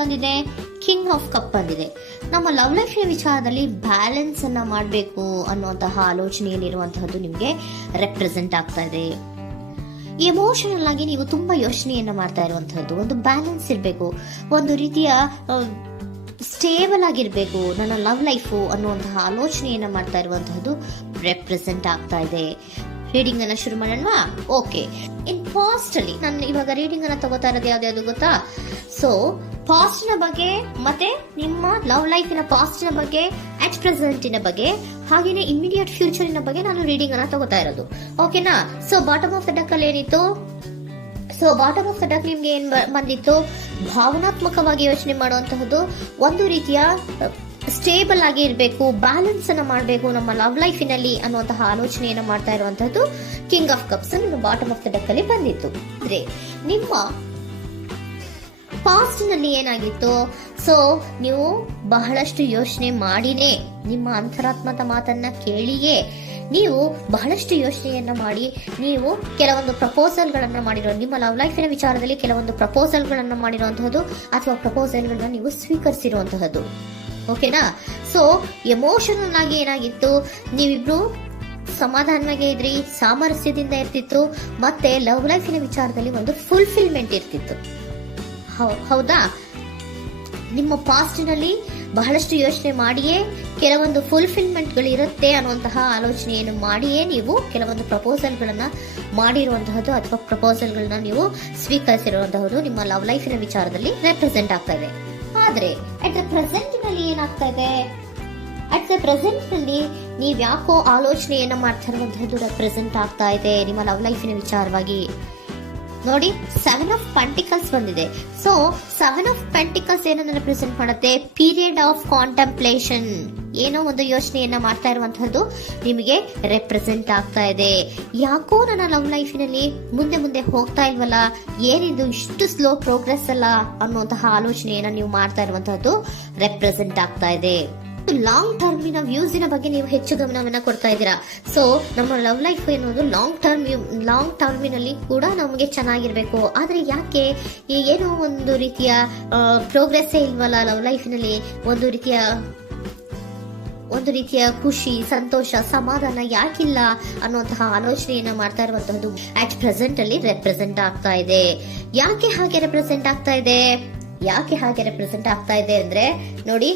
ಬಂದಿದೆ, king of cup ಬಂದಿದೆ. ನಮ್ಮ ಲವ್ ಲೈಫ್ ವಿಚಾರದಲ್ಲಿ ಬ್ಯಾಲೆನ್ಸ್ ಅನ್ನ ಮಾಡಬೇಕು ಅನ್ನುವಂತಹ ಆಲೋಚನೆಯಲ್ಲಿರುವಂತಹದ್ದು ನಿಮ್ಗೆ ರೆಪ್ರೆಸೆಂಟ್ ಆಗ್ತಾ ಇದೆ. ಎಮೋಷನಲ್ ಆಗಿ ನೀವು ತುಂಬಾ ಯೋಚನೆಯನ್ನ ಮಾಡ್ತಾ ಇರುವಂತಹದ್ದು, ಒಂದು ಬ್ಯಾಲೆನ್ಸ್ ಇರಬೇಕು, ಒಂದು ರೀತಿಯ ಸ್ಟೇಬಲ್ ಆಗಿರ್ಬೇಕು ನನ್ನ ಲವ್ ಲೈಫು ಅನ್ನುವಂತಹ ಆಲೋಚನೆಯನ್ನ ಮಾಡ್ತಾ ಇರುವಂತಹದ್ದು ರೆಪ್ರೆಸೆಂಟ್ ಆಗ್ತಾ ಇದೆ. ರೀಡಿಂಗ್ ಅನ್ನ ಶುರು ಮಾಡೋಣವಾ? ಓಕೆ. ಇನ್ ಪಾಸ್ಟ್ ಅಲ್ಲಿ ನಾನು ಇವಾಗ ರೀಡಿಂಗ್ ಅನ್ನ ತಗೋತಾ ಇರೋದು ಯಾವ್ದು ಗೊತ್ತಾ? ಸೊ ಪಾಸ್ಟಿನ ಬಗ್ಗೆ ಮತ್ತೆ ನಿಮ್ಮ ಲವ್ ಲೈಫಿನ ಪಾಸ್ಟಿನ ಬಗ್ಗೆ, ಅಟ್ ಪ್ರೆಸೆಂಟಿನ ಬಗ್ಗೆ, ಹಾಗೇನೆ ಇಮಿಡಿಯೇಟ್ ಫ್ಯೂಚರಿನ ಬಗ್ಗೆ ನಾನು ರೀಡಿಂಗ್ ಅನ್ನ ತಗೋತಾ ಇರೋದು. ಓಕೆನಾ? So bottom of the duck ಅಲ್ಲಿ ಏನಿತ್ತು? So bottom of the duck ನಿಮ್ಗೆ ಏನ್ ಬಂದಿತ್ತು? ಭಾವನಾತ್ಮಕವಾಗಿ ಯೋಚನೆ ಮಾಡುವಂತಹದ್ದು, ಒಂದು ರೀತಿಯ ಸ್ಟೇಬಲ್ ಆಗಿ ಇರಬೇಕು, ಬ್ಯಾಲೆನ್ಸ್ ಅನ್ನ ಮಾಡಬೇಕು ನಮ್ಮ ಲವ್ ಲೈಫಿನಲ್ಲಿ ಅನ್ನುವಂತಹ ಆಲೋಚನೆಯನ್ನ ಮಾಡ್ತಾ ಇರುವಂತಹದ್ದು ಕಿಂಗ್ ಆಫ್ ಕಪ್ಸ್ ನಿಮ್ಮ ಬಾಟಮ್ ಆಫ್ ದ ಡೆಕ್ ಅಲ್ಲಿ ಬಂದಿತ್ತು. ಅಂದ್ರೆ ನಿಮ್ಮ ಪಾಸ್ಟ್ ನಲ್ಲಿ ಏನಾಗಿತ್ತು? ಸೊ ನೀವು ಬಹಳಷ್ಟು ಯೋಚನೆ ಮಾಡಿನೇ, ನಿಮ್ಮ ಅಂತರಾತ್ಮದ ಮಾತನ್ನ ಕೇಳಿಯೇ ನೀವು ಬಹಳಷ್ಟು ಯೋಚನೆಯನ್ನ ಮಾಡಿ ನೀವು ಕೆಲವೊಂದು ಪ್ರಪೋಸಲ್ ಗಳನ್ನ ಮಾಡಿರೋ, ನಿಮ್ಮ ಲವ್ ಲೈಫಿನ ವಿಚಾರದಲ್ಲಿ ಕೆಲವೊಂದು ಪ್ರಪೋಸಲ್ ಗಳನ್ನ ಮಾಡಿರುವಂತಹದ್ದು ಅಥವಾ ಪ್ರಪೋಸಲ್ ಗಳನ್ನ ನೀವು ಸ್ವೀಕರಿಸಿರುವಂತಹದ್ದು. ಓಕೆನಾ? ಸೊ ಎಮೋಷನಲ್ ಆಗಿ ಏನಾಗಿತ್ತು? ನೀವಿಬ್ರು ಸಮಾಧಾನವಾಗಿ ಇದ್ರಿ, ಸಾಮರಸ್ಯದಿಂದ ಇರ್ತಿತ್ತು, ಮತ್ತೆ ಲವ್ ಲೈಫಿನ ವಿಚಾರದಲ್ಲಿ ಒಂದು ಫುಲ್ಫಿಲ್ಮೆಂಟ್ ಇರ್ತಿತ್ತು. ಹೌದಾ? ನಿಮ್ಮ ಪಾಸ್ಟಿನಲ್ಲಿ ಬಹಳಷ್ಟು ಯೋಚನೆ ಮಾಡಿಯೇ ಕೆಲವೊಂದು ಫುಲ್ಫಿಲ್ಮೆಂಟ್ ಗಳು ಇರುತ್ತೆ ಅನ್ನುವಂತಹ ಆಲೋಚನೆಯನ್ನು ಮಾಡಿಯೇ ನೀವು ಕೆಲವೊಂದು ಪ್ರಪೋಸಲ್ ಗಳನ್ನ ಮಾಡಿರುವಂತಹದ್ದು ಅಥವಾ ಪ್ರಪೋಸಲ್ ಗಳನ್ನ ನೀವು ಸ್ವೀಕರಿಸಿರುವಂತಹದ್ದು ನಿಮ್ಮ ಲವ್ ಲೈಫಿನ ವಿಚಾರದಲ್ಲಿ ರೆಪ್ರೆಸೆಂಟ್ ಆಗ್ತಾ ಇದೆ. ಆದ್ರೆ ಅಟ್ ದ ಪ್ರೆಸೆಂಟ್ ನಲ್ಲಿ ಏನಾಗ್ತಾ ಇದೆ? ಅಟ್ ದ ಪ್ರೆಸೆಂಟ್ ನಲ್ಲಿ ನೀವ್ ಯಾಕೋ ಆಲೋಚನೆಯನ್ನ ಮಾಡ್ತಾ ಇರುವಂತಹದ್ದು ರೆಪ್ರೆಸೆಂಟ್ ಆಗ್ತಾ ಇದೆ ನಿಮ್ಮ ಲವ್ ಲೈಫಿನ ವಿಚಾರವಾಗಿ. ನೋಡಿ, 7 ಆಫ್ ಪೆಂಟಿಕಲ್ಸ್ ಬಂದಿದೆ. ಸೊ 7 ಆಫ್ ಪೆಂಟಿಕಲ್ಸ್ ಏನನ್ನ ರೆಪ್ರೆಸೆಂಟ್ ಮಾಡುತ್ತೆ? ಪೀರಿಯಡ್ ಆಫ್ ಕಾಂಟೆಂಪ್ಲೇಷನ್, ಏನೋ ಒಂದು ಯೋಚನೆಯನ್ನ ಮಾಡ್ತಾ ಇರುವಂತಹದ್ದು ನಿಮಗೆ ರೆಪ್ರೆಸೆಂಟ್ ಆಗ್ತಾ ಇದೆ. ಯಾಕೋ ನನ್ನ ಲವ್ ಲೈಫಿನಲ್ಲಿ ಮುಂದೆ ಮುಂದೆ ಹೋಗ್ತಾ ಇಲ್ವಲ್ಲ, ಏನಿದು ಇಷ್ಟು ಸ್ಲೋ ಪ್ರೋಗ್ರೆಸ್ ಅಲ್ಲ ಅನ್ನುವಂತಹ ಆಲೋಚನೆಯನ್ನ ನೀವು ಮಾಡ್ತಾ ಇರುವಂತಹದ್ದು ರೆಪ್ರೆಸೆಂಟ್ ಆಗ್ತಾ ಇದೆ. ಲಾಂಗ್ ಟರ್ಮಿನ ವ್ಯೂಸಿನ ಬಗ್ಗೆ ನೀವು ಹೆಚ್ಚು ಗಮನವನ್ನ ಕೊಡ್ತಾ ಇದ್ದೀರಾ. ಸೊ ನಮ್ಮ ಲವ್ ಲೈಫ್ ಎನ್ನುವುದು ಲಾಂಗ್ ಟರ್ಮಿನಲ್ಲಿ ಕೂಡ ನಮಗೆ ಚೆನ್ನಾಗಿರ್ಬೇಕು. ಆದ್ರೆ ಯಾಕೆ ಏನೋ ಒಂದು ರೀತಿಯ ಪ್ರೋಗ್ರೆಸ್ ಇಲ್ವಲ್ಲ ಲವ್ ಲೈಫಿನಲ್ಲಿ, ಒಂದು ರೀತಿಯ ಖುಷಿ, ಸಂತೋಷ, ಸಮಾಧಾನ ಯಾಕಿಲ್ಲ ಅನ್ನುವಂತಹ ಆಲೋಚನೆಯನ್ನ ಮಾಡ್ತಾ ಇರುವಂತಹದ್ದು ಅಟ್ ಪ್ರೆಸೆಂಟ್ ಅಲ್ಲಿ ರೆಪ್ರೆಸೆಂಟ್ ಆಗ್ತಾ ಇದೆ. ಯಾಕೆ ಹಾಗೆ ರೆಪ್ರೆಸೆಂಟ್ ಆಗ್ತಾ ಇದೆ ಅಂದ್ರೆ ನೋಡಿ,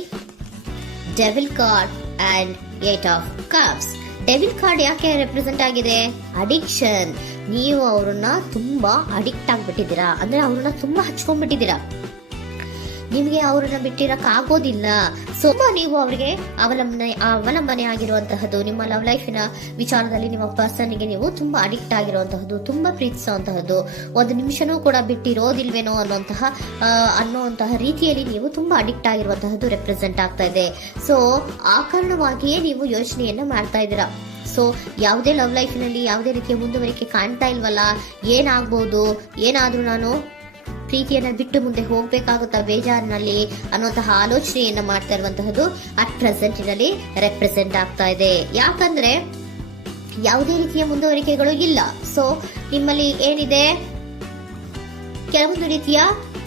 devil card and 8 of cups. Devil card ಯಾಕೆ ರೆಪ್ರೆಸೆಂಟ್ ಆಗಿದೆ? ಅಡಿಕ್ಷನ್. ನೀವು ಅವ್ರನ್ನ ತುಂಬಾ ಅಡಿಕ್ಟ್ ಆಗ್ಬಿಟ್ಟಿದ್ದೀರಾ, ಅಂದ್ರೆ ಅವ್ರನ್ನ ತುಂಬಾ ಹಚ್ಕೊಂಡ್ಬಿಟ್ಟಿದ್ದೀರಾ, ನಿಮಗೆ ಅವ್ರನ್ನ ಬಿಟ್ಟಿರಕ್ ಆಗೋದಿಲ್ಲ. ಸೊ ನೀವು ಅವ್ರಿಗೆ ಅವಲಂಬನೆ ಆಗಿರುವಂತಹದ್ದು, ನಿಮ್ಮ ಲವ್ ಲೈಫಿನ ವಿಚಾರದಲ್ಲಿ ನಿಮ್ಮ ಪರ್ಸನ್ಗೆ ನೀವು ತುಂಬಾ ಅಡಿಕ್ಟ್ ಆಗಿರುವಂತಹದ್ದು, ತುಂಬಾ ಪ್ರೀತಿಸುವಂತಹದ್ದು, ಒಂದು ನಿಮಿಷನೂ ಕೂಡ ಬಿಟ್ಟಿರೋದಿಲ್ವೇನೋ ಅನ್ನುವಂತಹ ರೀತಿಯಲ್ಲಿ ನೀವು ತುಂಬಾ ಅಡಿಕ್ಟ್ ಆಗಿರುವಂತಹದ್ದು ರೆಪ್ರೆಸೆಂಟ್ ಆಗ್ತಾ ಇದೆ. ಸೊ ಆ ಕಾರಣವಾಗಿಯೇ ನೀವು ಯೋಚನೆಯನ್ನ ಮಾಡ್ತಾ ಇದ್ದೀರಾ. ಸೊ ಯಾವುದೇ ಲವ್ ಲೈಫಿನಲ್ಲಿ ಯಾವುದೇ ರೀತಿಯ ಮುಂದುವರಿಕೆ ಕಾಣ್ತಾ ಇಲ್ವಲ್ಲ, ಏನಾಗ್ಬೋದು, ಏನಾದ್ರೂ ನಾನು ಪ್ರೀತಿಯನ್ನ ಬಿಟ್ಟು ಮುಂದೆ ಹೋಗ್ಬೇಕಾಗುತ್ತಾ ಬೇಜಾರಿನಲ್ಲಿ ಅನ್ನುವಂತಹ ಆಲೋಚನೆಯನ್ನ ಮಾಡ್ತಾ ಇರುವಂತಹದ್ದು ಅಟ್ ಪ್ರೆಸೆಂಟ್ ನಲ್ಲಿ ರೆಪ್ರೆಸೆಂಟ್ ಆಗ್ತಾ ಇದೆ. ಯಾಕಂದ್ರೆ ಯಾವುದೇ ರೀತಿಯ ಮುಂದುವರಿಕೆಗಳು ಇಲ್ಲ. ಸೊ ನಿಮ್ಮಲ್ಲಿ ಏನಿದೆ? ಕೆಲವೊಂದು ರೀತಿಯ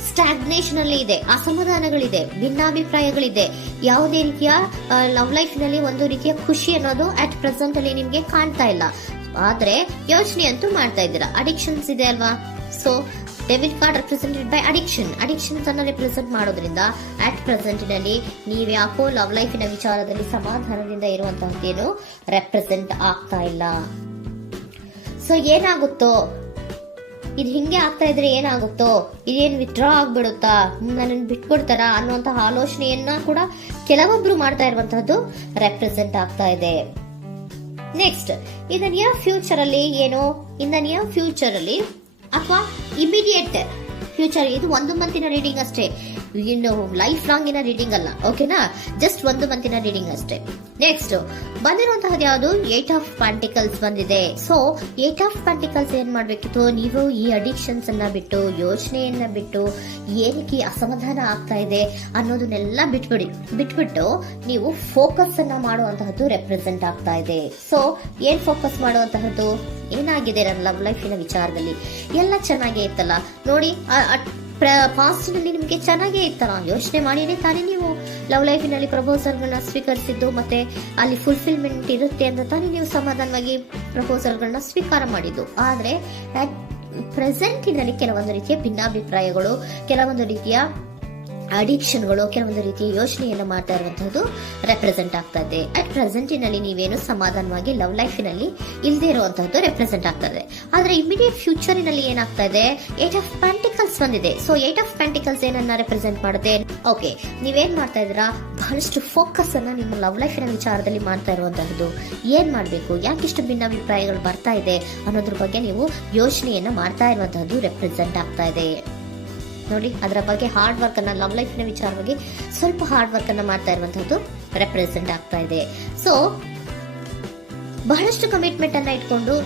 ಸ್ಟಾಗ್ನೇಷನ್ ಅಲ್ಲಿ ಇದೆ, ಅಸಮಾಧಾನಗಳಿದೆ, ಭಿನ್ನಾಭಿಪ್ರಾಯಗಳಿದೆ. ಯಾವುದೇ ರೀತಿಯ ಲವ್ ಲೈಫ್ ನಲ್ಲಿ ಒಂದು ರೀತಿಯ ಖುಷಿ ಅನ್ನೋದು ಅಟ್ ಪ್ರೆಸೆಂಟ್ ಅಲ್ಲಿ ನಿಮ್ಗೆ ಕಾಣ್ತಾ ಇಲ್ಲ. ಆದ್ರೆ ಯೋಚನೆ ಅಂತೂ ಮಾಡ್ತಾ ಇದ್ದೀರಾ. ಅಡಿಕ್ಷನ್ಸ್ ಇದೆ ಅಲ್ವಾ? So devil card represented by addictions ಅನ್ನ ರೆಪ್ರೆಸೆಂಟ್ ಮಾಡೋದ್ರಿಂದ ಅಟ್ ಪ್ರೆಸೆಂಟ್ ನಲ್ಲಿ ನೀವ್ ಯಾಕೋ ಲವ್ ಲೈಫಿನ ವಿಚಾರದಲ್ಲಿ ಸಮಾಧಾನದಿಂದ ಇರುವಂತಹದ್ದೇನು ರೆಪ್ರೆಸೆಂಟ್ ಆಗ್ತಾ ಇಲ್ಲ. ಸೊ ಏನಾಗುತ್ತೋ, ಇದು ಹಿಂಗೆ ಆಗ್ತಾ ಇದ್ರೆ ಏನಾಗುತ್ತೋ, ಇದೇನು ವಿತ್ಡ್ರಾ ಆಗ್ಬಿಡುತ್ತಾ, ನನ್ನ ಬಿಟ್ಕೊಡ್ತಾರ ಅನ್ನುವಂತಹ ಆಲೋಚನೆಯನ್ನ ಕೂಡ ಕೆಲವೊಬ್ರು ಮಾಡ್ತಾ ಇರುವಂತಹದ್ದು ರೆಪ್ರೆಸೆಂಟ್ ಆಗ್ತಾ ಇದೆ. Next, in the near future ಅಲ್ಲಿ ಅಥವಾ ಇಮಿಡಿಯೇಟ್ ಫ್ಯೂಚರ್, ಇದು 1 ಮಂತಿನ ರೀಡಿಂಗ್ ಅಷ್ಟೇ, ಇನ್ನು ಲೈಫ್ ಲಾಂಗ್ ಇನ ರೀಡಿಂಗ್ ಅಲ್ಲ. ಓಕೆನಾ? ಜಸ್ಟ್ 1 ಮಂತಿನ ರೀಡಿಂಗ್ ಅಷ್ಟೇ. ನೆಕ್ಸ್ಟ್ ಬಂದಿರುವಂತಹದ್ದು ಯಾವುದು? 8 ಆಫ್ ಪೆಂಟಿಕಲ್ಸ್ ಬಂದಿದೆ. ಸೊ 8 ಆಫ್ ಪೆಂಟಿಕಲ್ಸ್ ಏನ್ ಮಾಡ್ಬೇಕಿತ್ತು? ನೀವು ಈ ಅಡಿಕ್ಷನ್ಸ್ ಅನ್ನ ಬಿಟ್ಟು, ಯೋಚನೆಯನ್ನ ಬಿಟ್ಟು, ಏನಕ್ಕೆ ಅಸಮಾಧಾನ ಆಗ್ತಾ ಇದೆ ಅನ್ನೋದನ್ನೆಲ್ಲ ಬಿಟ್ಬಿಟ್ಟು ನೀವು ಫೋಕಸ್ ಅನ್ನ ಮಾಡುವಂತಹದ್ದು ರೆಪ್ರೆಸೆಂಟ್ ಆಗ್ತಾ ಇದೆ. ಸೊ ಏನ್ ಫೋಕಸ್ ಮಾಡುವಂತಹದ್ದು? ಏನಾಗಿದೆ ನನ್ನ ಲವ್ ಲೈಫಿನ ವಿಚಾರದಲ್ಲಿ? ಎಲ್ಲ ಚೆನ್ನಾಗೇ ಇತ್ತಲ್ಲ ನೋಡಿ, ಪಾಸ್ಟ್ ನಲ್ಲಿ ನಿಮಗೆ ಚೆನ್ನಾಗೇ ಇತ್ತಲ್ಲ, ಯೋಚನೆ ಮಾಡಿನೇ ತಾನೇ ನೀವು ಲವ್ ಲೈಫಿನಲ್ಲಿ ಪ್ರಪೋಸಲ್ಗಳನ್ನ ಸ್ವೀಕರಿಸಿದ್ದು, ಮತ್ತೆ ಅಲ್ಲಿ ಫುಲ್ಫಿಲ್ಮೆಂಟ್ ಇರುತ್ತೆ ಅಂತ ತಾನೇ ನೀವು ಸಮಾಧಾನವಾಗಿ ಪ್ರಪೋಸಲ್ಗಳನ್ನ ಸ್ವೀಕಾರ ಮಾಡಿದ್ದು. ಆದ್ರೆ ಪ್ರೆಸೆಂಟಿನಲ್ಲಿ ಕೆಲವೊಂದು ರೀತಿಯ ಭಿನ್ನಾಭಿಪ್ರಾಯಗಳು, ಕೆಲವೊಂದು ರೀತಿಯ ಅಡಿಕ್ಷನ್ಗಳು, ಕೆಲವೊಂದು ರೀತಿಯ ಯೋಚನೆಯನ್ನು ಮಾಡ್ತಾ ಇರುವಂತದ್ದು ರೆಪ್ರೆಸೆಂಟ್ ಆಗ್ತಾ ಇದೆ. ಅಟ್ ಪ್ರೆಸೆಂಟಿನಲ್ಲಿ ನೀವೇನು ಸಮಾಧಾನವಾಗಿ ಲವ್ ಲೈಫಿನಲ್ಲಿ ಇಲ್ಲದೆ ಇರುವಂತದ್ದು ರೆಪ್ರೆಸೆಂಟ್ ಆಗ್ತಾ ಇದೆ. ಆದ್ರೆ ಇಮಿಡಿಯೇಟ್ ಫ್ಯೂಚರಿನಲ್ಲಿ ಏನಾಗ್ತಾ ಇದೆ, 8 ಆಫ್ ಪೆಂಟಿಕಲ್ಸ್ ಬಂದಿದೆ. ಸೊ 8 ಆಫ್ ಪೆಂಟಿಕಲ್ಸ್ ಏನನ್ನ ರೆಪ್ರೆಸೆಂಟ್ ಮಾಡುತ್ತೆ? ಓಕೆ, ನೀವೇನ್ ಮಾಡ್ತಾ ಇದ್ದೀರಾ, ಬಹಳಷ್ಟು ಫೋಕಸ್ ಅನ್ನ ನಿಮ್ಮ ಲವ್ ಲೈಫಿನ ವಿಚಾರದಲ್ಲಿ ಮಾಡ್ತಾ ಇರುವಂತಹದ್ದು. ಏನ್ ಮಾಡ್ಬೇಕು, ಯಾಕಿಷ್ಟು ಭಿನ್ನಾಭಿಪ್ರಾಯಗಳು ಬರ್ತಾ ಇದೆ ಅನ್ನೋದ್ರ ಬಗ್ಗೆ ನೀವು ಯೋಚನೆಯನ್ನ ಮಾಡ್ತಾ ಇರುವಂತಹದ್ದು ರೆಪ್ರೆಸೆಂಟ್ ಆಗ್ತಾ ಇದೆ. ನೋಡಿ, ಅದರ ಬಗ್ಗೆ ಹಾರ್ಡ್ ವರ್ಕ್ ಅನ್ನ, ಲವ್ ಲೈಫಿನ ವಿಚಾರವಾಗಿ ಸ್ವಲ್ಪ ಹಾರ್ಡ್ ವರ್ಕ್ ಅನ್ನ ಮಾಡ್ತಾ ಇರುವಂತಹದ್ದು ರೆಪ್ರೆಸೆಂಟ್ ಆಗ್ತಾ ಇದೆ. ಸೊ ಬಹಳಷ್ಟು ಕಮಿಟ್ಮೆಂಟ್ ಅನ್ನ ಇಟ್ಕೊಂಡು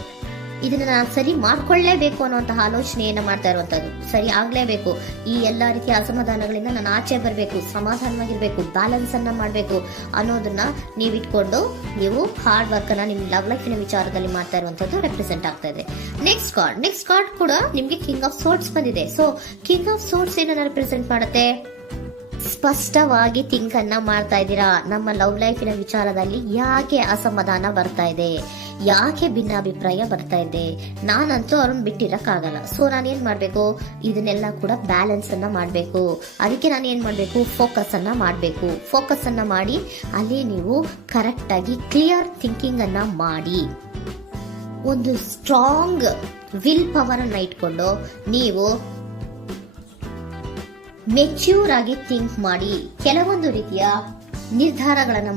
ಇದನ್ನ ನಾನು ಸರಿ ಮಾಡ್ಕೊಳ್ಳೇಬೇಕು ಅನ್ನುವಂತಹ ಆಲೋಚನೆಯನ್ನ ಮಾಡ್ತಾ ಇರುವಂತದ್ದು. ಸರಿ ಆಗ್ಲೇಬೇಕು, ಈ ಎಲ್ಲಾ ರೀತಿಯ ಅಸಮಾಧಾನಗಳಿಂದ ನಾನು ಆಚೆ ಬರಬೇಕು, ಸಮಾಧಾನವಾಗಿರ್ಬೇಕು, ಬ್ಯಾಲೆನ್ಸ್ ಅನ್ನ ಮಾಡಬೇಕು ಅನ್ನೋದನ್ನ ನೀವು ಇಟ್ಕೊಂಡು ನೀವು ಹಾರ್ಡ್ ವರ್ಕ್ ಅನ್ನ ನಿಮ್ ಲವ್ ಲೈಫಿನ ವಿಚಾರದಲ್ಲಿ ಮಾಡ್ತಾ ಇರುವಂತದ್ದು ರೆಪ್ರೆಸೆಂಟ್ ಆಗ್ತಾ ಇದೆ. ನೆಕ್ಸ್ಟ್ ಕಾರ್ಡ್ ಕೂಡ ನಿಮ್ಗೆ ಕಿಂಗ್ ಆಫ್ ಸೋರ್ಟ್ಸ್ ಬಂದಿದೆ. ಸೊ ಕಿಂಗ್ ಆಫ್ ಸೋರ್ಟ್ಸ್ ಏನನ್ನ ರೆಪ್ರೆಸೆಂಟ್ ಮಾಡುತ್ತೆ? ಸ್ಪಷ್ಟವಾಗಿ ಥಿಂಕ್ ಅನ್ನ ಮಾಡ್ತಾ ಇದ್ದೀರಾ. ನಮ್ಮ ಲವ್ ಲೈಫಿನ ವಿಚಾರದಲ್ಲಿ ಯಾಕೆ ಅಸಮಾಧಾನ ಬರ್ತಾ ಇದೆ, ಯಾಕೆ ಭಿನ್ನಾಭಿಪ್ರಾಯ ಬರ್ತಾ ಇದೆ, ನಾನಂತೂ ಅವ್ರನ್ನ ಬಿಟ್ಟಿರಕ್ಕಾಗಲ್ಲ. ಸೊ ನಾನೇನ್ ಮಾಡ್ಬೇಕು, ಇದನ್ನೆಲ್ಲ ಕೂಡ ಬ್ಯಾಲೆನ್ಸ್ ಅನ್ನ ಮಾಡ್ಬೇಕು. ಅದಕ್ಕೆ ನಾನು ಏನ್ ಮಾಡ್ಬೇಕು, ಫೋಕಸ್ ಅನ್ನ ಮಾಡಿ ಅಲ್ಲಿ ನೀವು ಕರೆಕ್ಟ್ ಆಗಿ ಕ್ಲಿಯರ್ ಥಿಂಕಿಂಗ್ ಅನ್ನ ಮಾಡಿ, ಒಂದು ಸ್ಟ್ರಾಂಗ್ ವಿಲ್ ಪವರ್ ಅನ್ನ ಇಟ್ಕೊಂಡು ನೀವು ಮೆಚ್ಯೂರ್ ಆಗಿ ಥಿಂಕ್ ಮಾಡಿ ಕೆಲವೊಂದು ರೀತಿಯ ನಿರ್ಧಾರಗಳನ್ನ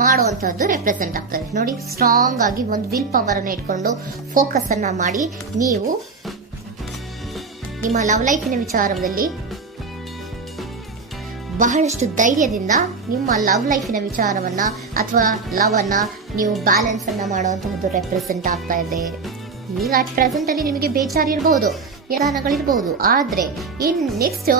ಮಾಡುವಂತಹದ್ದು ರೆಪ್ರೆಸೆಂಟ್ ಆಗ್ತದೆ. ನೋಡಿ, ಸ್ಟ್ರಾಂಗ್ ಆಗಿ ಒಂದು ವಿಲ್ ಪವರ್ ಅನ್ನ ಇಟ್ಕೊಂಡು ಫೋಕಸ್ ಅನ್ನ ಮಾಡಿ ನೀವು ನಿಮ್ಮ ಲವ್ ಲೈಫಿನ ವಿಚಾರದಲ್ಲಿ ಬಹಳಷ್ಟು ಧೈರ್ಯದಿಂದ ನಿಮ್ಮ ಲವ್ ಲೈಫಿನ ವಿಚಾರವನ್ನ ಅಥವಾ ಲವ್ ಅನ್ನ ನೀವು ಬ್ಯಾಲೆನ್ಸ್ ಅನ್ನ ಮಾಡುವಂತಹದ್ದು ರೆಪ್ರೆಸೆಂಟ್ ಆಗ್ತಾ ಇದೆ. ಈಗ ಅಟ್ ಪ್ರೆಸೆಂಟ್ ಅಲ್ಲಿ ನಿಮಗೆ ಬೇಜಾರಿರಬಹುದು, ನಿಧಾನಗಳಿರಬಹುದು, ಆದ್ರೆ ಇನ್ ನೆಕ್ಸ್ಟ್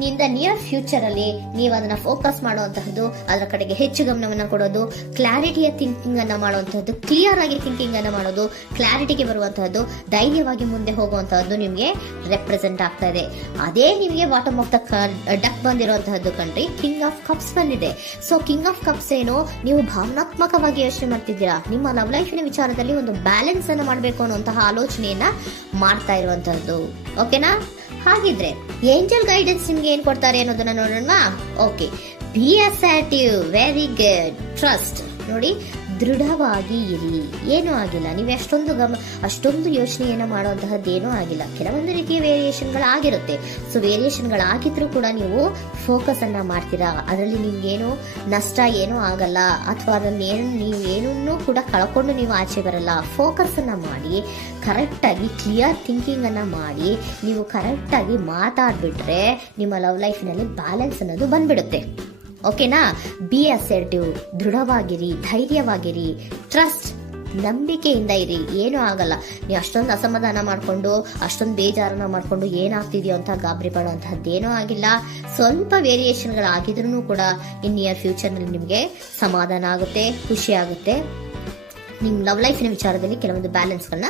ನಿಂದ ನಿಯರ್ ಫ್ಯೂಚರ್ ಅಲ್ಲಿ ನೀವು ಅದನ್ನ ಫೋಕಸ್ ಮಾಡುವಂತಹದ್ದು, ಅದರ ಕಡೆಗೆ ಹೆಚ್ಚು ಗಮನವನ್ನ ಕೊಡೋದು, ಕ್ಲಾರಿಟಿಯ ಥಿಂಕಿಂಗ್ ಅನ್ನ ಮಾಡುವಂತಹದ್ದು, ಕ್ಲಿಯರ್ ಆಗಿ ಥಿಂಕಿಂಗ್ ಅನ್ನ ಮಾಡೋದು, ಕ್ಲಾರಿಟಿಗೆ ಬರುವಂತಹದ್ದು, ಧೈರ್ಯವಾಗಿ ಮುಂದೆ ಹೋಗುವಂತಹದ್ದು ನಿಮ್ಗೆ ರೆಪ್ರೆಸೆಂಟ್ ಆಗ್ತಾ ಇದೆ. ಅದೇ ನಿಮಗೆ ಬಾಟಮ್ ಆಫ್ ದ ಡಕ್ ಬಂದಿರುವಂತಹದ್ದು ಕಂಡ್ರಿ, ಕಿಂಗ್ ಆಫ್ ಕಪ್ಸ್ ಬಂದಿದೆ. ಸೊ ಕಿಂಗ್ ಆಫ್ ಕಪ್ಸ್ ಏನು, ನೀವು ಭಾವನಾತ್ಮಕವಾಗಿ ಯೋಚನೆ ಮಾಡ್ತಿದ್ದೀರಾ, ನಿಮ್ಮ ಲವ್ ಲೈಫಿನ ವಿಚಾರದಲ್ಲಿ ಒಂದು ಬ್ಯಾಲೆನ್ಸ್ ಅನ್ನ ಮಾಡಬೇಕು ಅನ್ನುವಂತಹ ಆಲೋಚನೆಯನ್ನ ಮಾಡ್ತಾ ಇರುವಂತಹದ್ದು. ಓಕೆನಾ? ಹಾಗಿದ್ರೆ ಏಂಜಲ್ ಗೈಡೆನ್ಸ್ ನಿಮ್ಗೆ ಏನ್ ಕೊಡ್ತಾರೆ ಅನ್ನೋದನ್ನ ನೋಡೋಣ. Okay, B assertive, very good, trust. ನೋಡಿ, ದೃಢವಾಗಿ ಇರಿ, ಏನೂ ಆಗಿಲ್ಲ. ನೀವು ಅಷ್ಟೊಂದು ಯೋಚನೆಯನ್ನ ಮಾಡುವಂತಹದ್ದು ಏನೂ ಆಗಿಲ್ಲ. ಕೆಲವೊಂದು ರೀತಿಯ ವೇರಿಯೇಷನ್ಗಳಾಗಿರುತ್ತೆ. ಸೊ ವೇರಿಯೇಷನ್ಗಳಾಗಿದ್ರೂ ಕೂಡ ನೀವು ಫೋಕಸ್ ಅನ್ನ ಮಾಡ್ತೀರಾ, ಅದರಲ್ಲಿ ನಿಮ್ಗೇನು ನಷ್ಟ ಏನೂ ಆಗಲ್ಲ, ಅಥವಾ ನೀವೇನೂ ಕೂಡ ಕಳ್ಕೊಂಡು ನೀವು ಆಚೆ ಬರಲ್ಲ. ಫೋಕಸ್ ಅನ್ನ ಮಾಡಿ, ಕರೆಕ್ಟ್ ಆಗಿ ಕ್ಲಿಯರ್ ಥಿಂಕಿಂಗ್ ಅನ್ನ ಮಾಡಿ, ನೀವು ಕರೆಕ್ಟ್ ಆಗಿ ಮಾತಾಡ್ಬಿಟ್ರೆ ನಿಮ್ಮ ಲವ್ ಲೈಫಿನಲ್ಲಿ ಬ್ಯಾಲೆನ್ಸ್ ಅನ್ನೋದು ಬಂದ್ಬಿಡುತ್ತೆ. ಓಕೆನಾ? ಬಿ ಅಸರ್ಟಿವ್, ದೃಢವಾಗಿರಿ, ಧೈರ್ಯವಾಗಿರಿ, ಟ್ರಸ್ಟ್, ನಂಬಿಕೆಯಿಂದ ಇರಿ, ಏನೂ ಆಗಲ್ಲ. ನೀವು ಅಷ್ಟೊಂದು ಅಸಮಾಧಾನ ಮಾಡ್ಕೊಂಡು, ಅಷ್ಟೊಂದು ಬೇಜಾರನ್ನ ಮಾಡ್ಕೊಂಡು ಏನಾಗ್ತಿದೆಯೋ ಅಂತ ಗಾಬರಿ ಪಡುವಂತಹದ್ದೇನೂ ಆಗಿಲ್ಲ. ಸ್ವಲ್ಪ ವೇರಿಯೇಷನ್ಗಳಾಗಿದ್ರೂ ಕೂಡ ಇನ್ ನಿಯರ್ ಫ್ಯೂಚರ್ನಲ್ಲಿ ನಿಮಗೆ ಸಮಾಧಾನ ಆಗುತ್ತೆ, ಖುಷಿ ಆಗುತ್ತೆ. ನಿಮ್ಮ ಲವ್ ಲೈಫಿನ ವಿಚಾರದಲ್ಲಿ ಕೆಲವೊಂದು ಬ್ಯಾಲೆನ್ಸ್ಗಳನ್ನ